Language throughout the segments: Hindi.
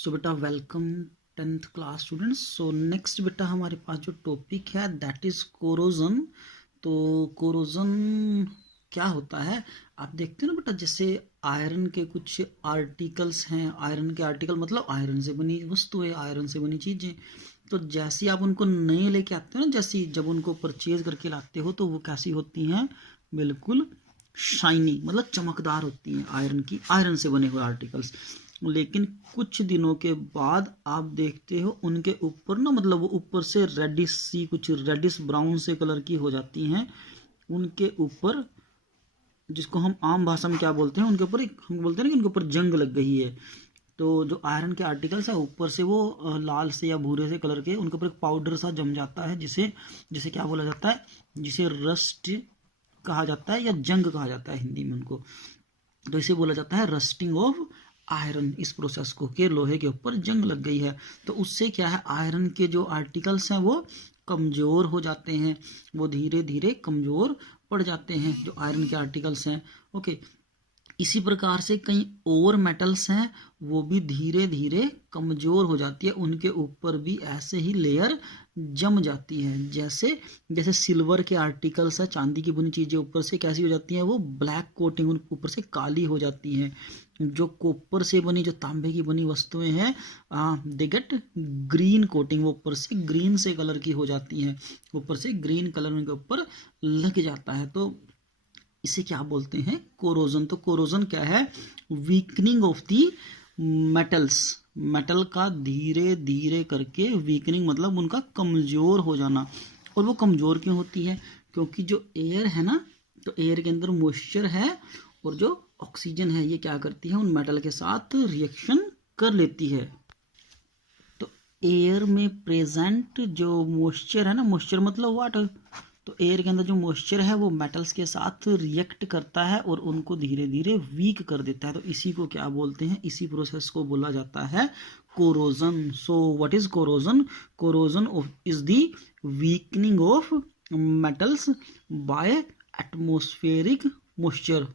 सो बेटा welcome 10th class students. So next बेटा हमारे पास जो टॉपिक है दैट इज कोरोजन। तो कोरोजन क्या होता है आप देखते हो ना बेटा, जैसे आयरन के कुछ आर्टिकल्स हैं। आयरन के आर्टिकल मतलब आयरन से बनी वस्तुएं, आयरन से बनी चीज़ें। तो जैसे आप उनको नए लेके आते हो ना, जैसे जब उनको परचेज करके लाते हो तो वो कैसी होती हैं, बिल्कुल शाइनी मतलब चमकदार होती हैं, आयरन से बने हुए आर्टिकल्स। लेकिन कुछ दिनों के बाद आप देखते हो उनके ऊपर ना, मतलब वो ऊपर से रेडिश सी, कुछ रेडिश ब्राउन से कलर की हो जाती हैं उनके ऊपर, जिसको हम आम भाषा में क्या बोलते हैं, उनके ऊपर हम बोलते हैं ना कि उनके ऊपर जंग लग गई है। तो जो आयरन के आर्टिकल्स है ऊपर से वो लाल से या भूरे से कलर के, उनके ऊपर एक पाउडर सा जम जाता है, जिसे जिसे क्या बोला जाता है, जिसे रस्ट कहा जाता है या जंग कहा जाता है हिंदी में उनको। तो इसे बोला जाता है रस्टिंग ऑफ आयरन, इस प्रोसेस को, कि लोहे के ऊपर जंग लग गई है। तो उससे क्या है, आयरन के जो आर्टिकल्स हैं वो कमज़ोर हो जाते हैं, वो धीरे धीरे कमज़ोर पड़ जाते हैं जो आयरन के आर्टिकल्स हैं। ओके, इसी प्रकार से कई और मेटल्स हैं, वो भी धीरे धीरे कमज़ोर हो जाती है, उनके ऊपर भी ऐसे ही लेयर जम जाती है। जैसे जैसे सिल्वर के आर्टिकल्स है, चांदी की बनी चीज़ें ऊपर से कैसी हो जाती हैं, वो ब्लैक कोटिंग, उन ऊपर से काली हो जाती हैं। जो कॉपर से बनी, जो तांबे की बनी वस्तुएं हैं, दे गेट ग्रीन कोटिंग, वो ऊपर से ग्रीन से कलर की हो जाती हैं, ऊपर से ग्रीन कलर उनके ऊपर लग जाता है। तो इसे क्या बोलते हैं, कोरोजन। तो कोरोजन क्या है, weakening of the metals, metal का धीरे धीरे करके वीकनिंग मतलब उनका कमजोर हो जाना। और वो कमजोर क्यों होती है, क्योंकि जो एयर है ना, तो एयर के अंदर मॉइस्चर है और जो ऑक्सीजन है ये क्या करती है, उन मेटल के साथ रिएक्शन कर लेती है। तो एयर में प्रेजेंट जो मॉइस्चर है ना, मॉइस्चर मतलब वाटर, तो एयर के अंदर जो मॉइस्चर है वो मेटल्स के साथ रिएक्ट करता है और उनको धीरे धीरे वीक कर देता है। तो इसी को क्या बोलते हैं, इसी प्रोसेस को बोला जाता है corrosion. So what is corrosion, corrosion is the weakening of metals by atmospheric moisture.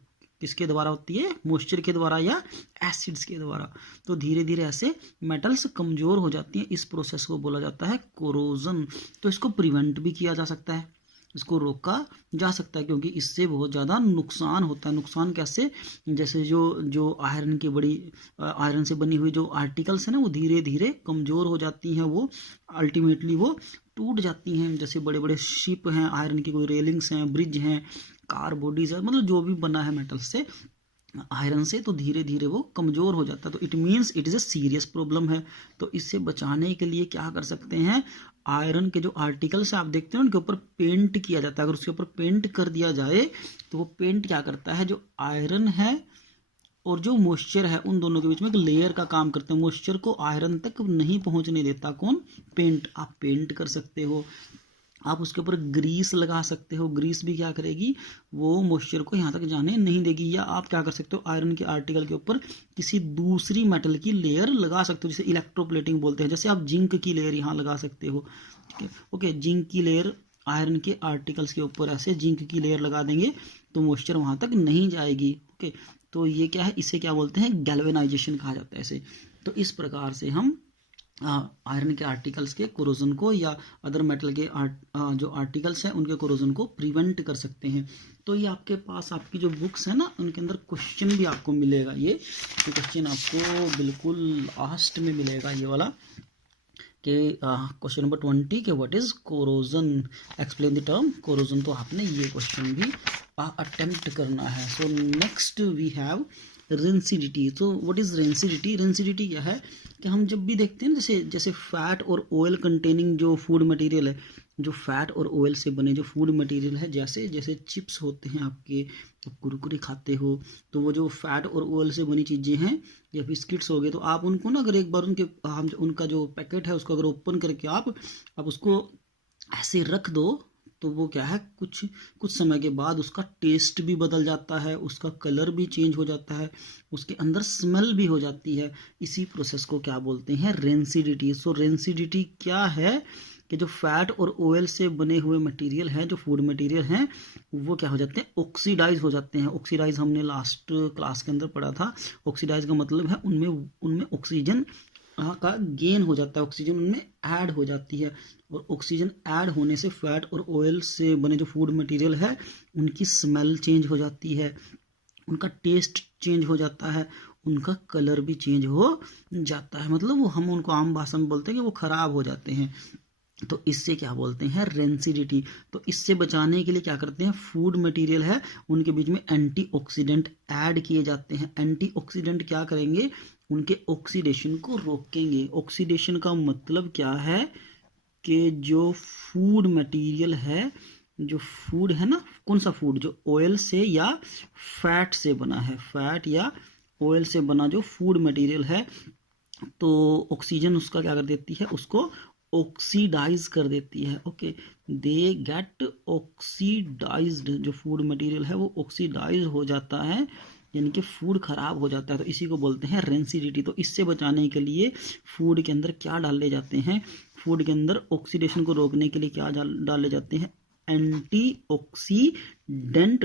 किसके द्वारा होती है, मॉइस्चर के द्वारा या एसिड्स के द्वारा। तो धीरे धीरे ऐसे मेटल्स कमजोर हो जाती हैं, इस प्रोसेस को बोला जाता है कोरोजन। तो इसको प्रिवेंट भी किया जा सकता है, इसको रोका जा सकता है, क्योंकि इससे बहुत ज़्यादा नुकसान होता है। नुकसान कैसे, जैसे जो जो आयरन की बड़ी आयरन से बनी हुई जो आर्टिकल्स हैं ना, वो धीरे धीरे कमज़ोर हो जाती हैं, वो अल्टीमेटली वो टूट जाती हैं। जैसे बड़े बड़े शिप हैं आयरन की, कोई रेलिंग्स हैं, ब्रिज हैं, कार बॉडीज है, मतलब जो भी बना है मेटल से, आयरन से, तो धीरे धीरे वो कमज़ोर हो जाता है। तो it means it is a serious problem है। तो इससे बचाने के लिए क्या कर सकते हैं, आयरन के जो आर्टिकल्स आप देखते हैं उनके ऊपर पेंट किया जाता है। अगर उसके ऊपर पेंट कर दिया जाए तो वो पेंट क्या करता है, जो आयरन है और जो मॉइस्चर है उन दोनों के बीच में एक लेयर का काम करता है। मॉइस्चर को आयरन तक नहीं पहुंचने देता कौन, पेंट। आप पेंट कर सकते हो, आप उसके ऊपर ग्रीस लगा सकते हो, ग्रीस भी क्या करेगी, वो मॉइस्चर को यहाँ तक जाने नहीं देगी। या आप क्या कर सकते हो, आयरन के आर्टिकल के ऊपर किसी दूसरी मेटल की लेयर लगा सकते हो, जिसे इलेक्ट्रोप्लेटिंग बोलते हैं। जैसे आप जिंक की लेयर यहाँ लगा सकते हो, ठीक है। ओके, जिंक की लेयर आयरन के आर्टिकल्स के ऊपर ऐसे जिंक की लेयर लगा देंगे तो मॉइस्चर वहाँ तक नहीं जाएगी। ओके, तो ये क्या है, इसे क्या बोलते हैं, गैल्वेनाइजेशन कहा जाता है इसे। तो इस प्रकार से हम आयरन के आर्टिकल्स के कोरोजन को या अदर मेटल के जो आर्टिकल्स हैं उनके कोरोजन को प्रिवेंट कर सकते हैं। तो ये आपके पास आपकी जो बुक्स है ना, उनके अंदर क्वेश्चन भी आपको मिलेगा। ये क्वेश्चन आपको बिल्कुल लास्ट में मिलेगा, ये वाला, कि क्वेश्चन नंबर 20 के what is corrosion, explain the term corrosion. तो आपने ये क्वेश्चन भी अटेम्प्ट करना है। So next we have rancidity. तो व्हाट इज रेंसिडिटी, रेंसिडिटी क्या है, कि हम जब भी देखते हैं ना, जैसे जैसे फैट और ऑयल कंटेनिंग जो फूड मटेरियल है, जो फैट और ऑयल से बने जो फूड मटेरियल है, जैसे जैसे चिप्स होते हैं आपके, आप कुरकुरे खाते हो, तो वो जो फैट और ऑयल से बनी चीज़ें हैं, या बिस्किट्स हो गए, तो आप उनको ना अगर एक बार उनका जो पैकेट है उसको अगर ओपन करके आप उसको ऐसे रख दो, तो वो क्या है, कुछ समय के बाद उसका टेस्ट भी बदल जाता है, उसका कलर भी चेंज हो जाता है, उसके अंदर स्मेल भी हो जाती है। इसी प्रोसेस को क्या बोलते हैं, रेंसिडिटी। सो रेंसिडिटी क्या है, कि जो फैट और ऑयल से बने हुए मटेरियल हैं, जो फूड मटेरियल हैं, वो क्या हो जाते हैं, ऑक्सीडाइज हो जाते हैं। ऑक्सीडाइज हमने लास्ट क्लास के अंदर पढ़ा था। ऑक्सीडाइज का मतलब है उनमें ऑक्सीजन का गेन हो जाता है, ऑक्सीजन उनमें ऐड हो जाती है, और ऑक्सीजन ऐड होने से फैट और ऑयल से बने जो फूड मटेरियल है उनकी स्मेल चेंज हो जाती है, उनका टेस्ट चेंज हो जाता है, उनका कलर भी चेंज हो जाता है, मतलब वो हम उनको आम भाषा में बोलते हैं कि वो खराब हो जाते हैं। तो इससे क्या बोलते हैं, रेंसिडिटी। तो इससे बचाने के लिए क्या करते हैं, फूड मटेरियल है उनके बीच में एंटीऑक्सीडेंट ऐड किए जाते हैं। एंटीऑक्सीडेंट क्या करेंगे, उनके ऑक्सीडेशन को रोकेंगे। ऑक्सीडेशन का मतलब क्या है कि जो फूड मटेरियल है, जो फूड है ना, कौन सा फूड, जो ऑयल से या फैट से बना है, फैट या ऑयल से बना जो फूड मटेरियल है, तो ऑक्सीजन उसका क्या कर देती है, उसको ऑक्सीडाइज कर देती है। ओके, दे गेट ऑक्सीडाइज्ड, जो फूड मटेरियल है वो ऑक्सीडाइज हो जाता है, यानी कि फूड खराब हो जाता है, तो इसी को बोलते हैं रेंसिडिटी। तो इससे बचाने के लिए फूड के अंदर क्या डाले जाते हैं, फूड के अंदर ऑक्सीडेशन को रोकने के लिए क्या डाले जाते हैं, एंटीऑक्सीडेंट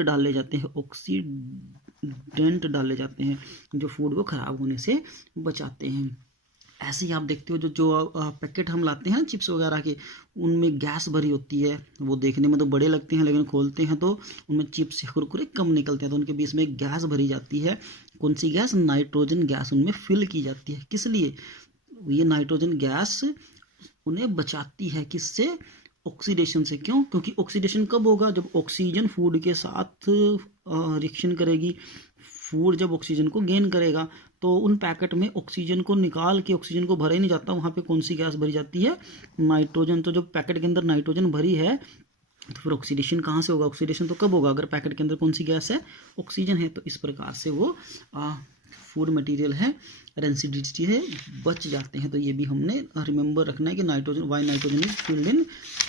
डाले जाते हैं, ऑक्सीडेंट डाले जाते हैं जो फूड को खराब होने से बचाते हैं। ऐसे ही आप देखते हो जो जो पैकेट हम लाते हैं चिप्स वगैरह के, उनमें गैस भरी होती है, वो देखने में तो बड़े लगते हैं लेकिन खोलते हैं तो उनमें चिप्स कुरकुरे कम निकलते हैं, तो उनके बीच में गैस भरी जाती है। कौन सी गैस, नाइट्रोजन गैस उनमें फिल की जाती है। किस लिए, ये नाइट्रोजन गैस उन्हें बचाती है, किससे, ऑक्सीडेशन से। क्यों, क्योंकि ऑक्सीडेशन कब होगा, जब ऑक्सीजन फूड के साथ रिएक्शन करेगी, फूड जब ऑक्सीजन को गेन करेगा, तो उन पैकेट में ऑक्सीजन को निकाल के, ऑक्सीजन को भरा ही नहीं जाता, वहाँ पे कौन सी गैस भरी जाती है, नाइट्रोजन। तो जब पैकेट के अंदर नाइट्रोजन भरी है तो फिर ऑक्सीडेशन कहाँ से होगा, ऑक्सीडेशन तो कब होगा, अगर पैकेट के अंदर कौन सी गैस है, ऑक्सीजन है। तो इस प्रकार से वो फूड मटेरियल है, रेंसिडिटी है, बच जाते हैं। तो ये भी हमने रिमेंबर रखना है कि nitrogen, why nitrogen is filled in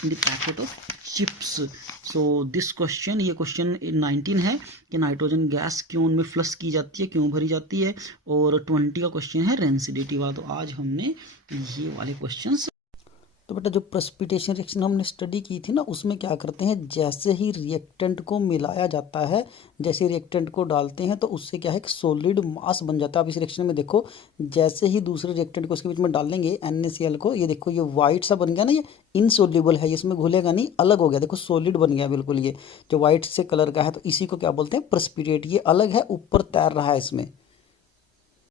the packet of chips. So this question, ये क्वेश्चन 19 है कि नाइट्रोजन गैस क्यों उनमें फ्लश की जाती है, क्यों भरी जाती है, और 20 का क्वेश्चन है रेंसिडिटी वाला। तो आज हमने ये वाले क्वेश्चन। तो बेटा जो प्रेसिपिटेशन रिएक्शन हमने स्टडी की थी ना, उसमें क्या करते हैं, जैसे ही रिएक्टेंट को मिलाया जाता है, जैसे रिएक्टेंट को डालते हैं तो उससे क्या है कि सॉलिड मास बन जाता है। आप इस रिएक्शन में देखो, जैसे ही दूसरे रिएक्टेंट को इसके बीच में डालेंगे NaCl को, ये देखो ये वाइट सा बन गया ना, ये इनसोल्यूबल है, ये इसमें घुलेगा नहीं, अलग हो गया, देखो सॉलिड बन गया बिल्कुल, ये जो वाइट से कलर का है, तो इसी को क्या बोलते हैं, प्रेसिपिटेट। ये अलग है, ऊपर तैर रहा है इसमें,